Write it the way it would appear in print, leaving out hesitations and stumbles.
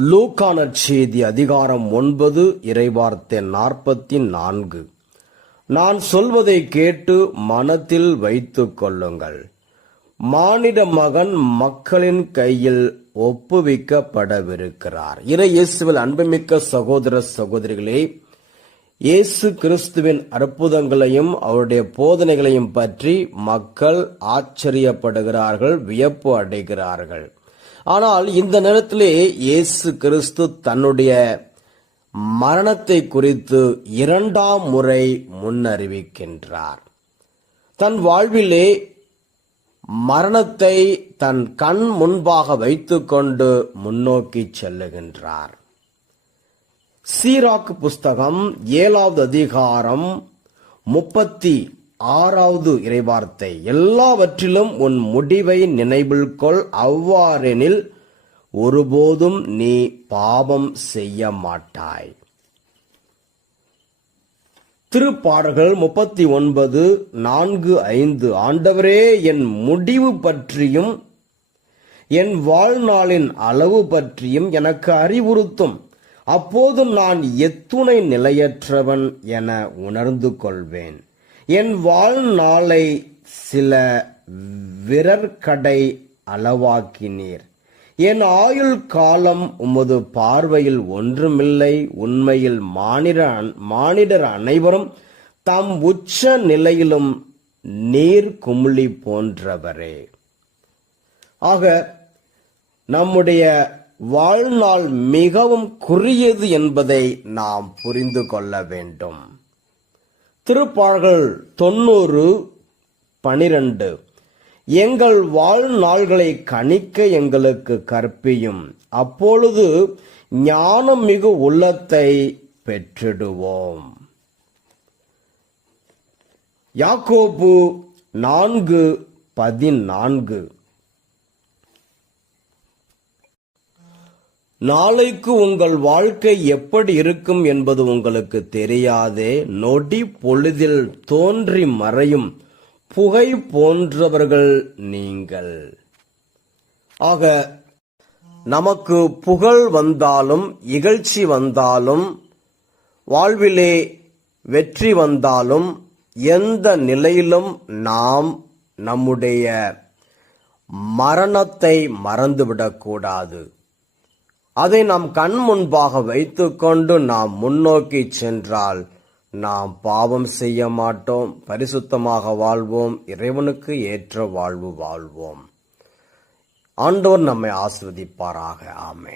லூக்கா நற்செய்தி அதிகாரம் 9 இறைவார்த்தை 44. நான் சொல்வதை கேட்டு மனத்தில் வைத்துக் கொள்ளுங்கள். மானிட மகன் மக்களின் கையில் ஒப்புவிக்கப்படவிருக்கிறார். இயேசுவில் அன்புமிக்க சகோதர சகோதரிகளே, இயேசு கிறிஸ்துவின் அற்புதங்களையும் அவருடைய போதனைகளையும் பற்றி மக்கள் ஆச்சரியப்படுகிறார்கள், வியப்பு அடைகிறார்கள். ஆனால் இந்த நேரத்திலே இயேசு கிறிஸ்து தன்னுடைய மரணத்தை குறித்து 2ஆம் முறை முன்னறிவிக்கின்றார். தன் வாழ்விலே மரணத்தை தன் கண் முன்பாக வைத்துக்கொண்டு முன்னோக்கி செல்லுகின்றார். சீராக்கு புஸ்தகம் 7வது அதிகாரம் 36வது இறைவார்த்தை, எல்லாவற்றிலும் உன் முடிவை நினைவில் கொள், அவ்வாறெனில் ஒருபோதும் நீ பாவம் செய்ய மாட்டாய். திருப்பாடல்கள் 39:4-5. ஆண்டவரே, என் முடிவு பற்றியும் என் வாழ்நாளின் அளவு பற்றியும் எனக்கு அறிவுறுத்தும். அப்போது நான் எத்துணை நிலையற்றவன் என உணர்ந்து கொள்வேன். என் வாழ்நாளை சில விரற்கடை அளவாக்கினீர். என் ஆயுள் காலம் உமது பார்வையில் ஒன்றுமில்லை. உண்மையில் மானிடர் அனைவரும் தம் உச்ச நிலையிலும் நீர் குமிழி போன்றவரே. ஆக நம்முடைய வாழ்நாள் மிகவும் குறுகியது என்பதை நாம் புரிந்து கொள்ள வேண்டும். திருப்பாடல்கள் 90:12. எங்கள் வாழ்நாள்களை கணிக்க எங்களுக்கு கற்பியும், அப்பொழுது ஞானம் மிகு உள்ளத்தை பெற்றிடுவோம். யாக்கோபு 4:14. நாளைக்கு உங்கள் வாழ்க்கை எப்படி இருக்கும் என்பது உங்களுக்கு தெரியாதே. நொடி பொழுதில் தோன்றி மறையும் புகை போன்றவர்கள் நீங்கள். ஆக நமக்கு புகழ் வந்தாலும், இகழ்ச்சி வந்தாலும், வாழ்விலே வெற்றி வந்தாலும், எந்த நிலையிலும் நாம் நம்முடைய மரணத்தை மறந்துவிடக்கூடாது. அதை நாம் கண் முன்பாக வைத்துக்கொண்டு நாம் முன்னோக்கி சென்றால் நாம் பாவம் செய்ய மாட்டோம், பரிசுத்தமாக வாழ்வோம், இறைவனுக்கு ஏற்ற வாழ்வு வாழ்வோம். ஆண்டவர் நம்மை ஆசீர்வதிப்பாராக. ஆமென்.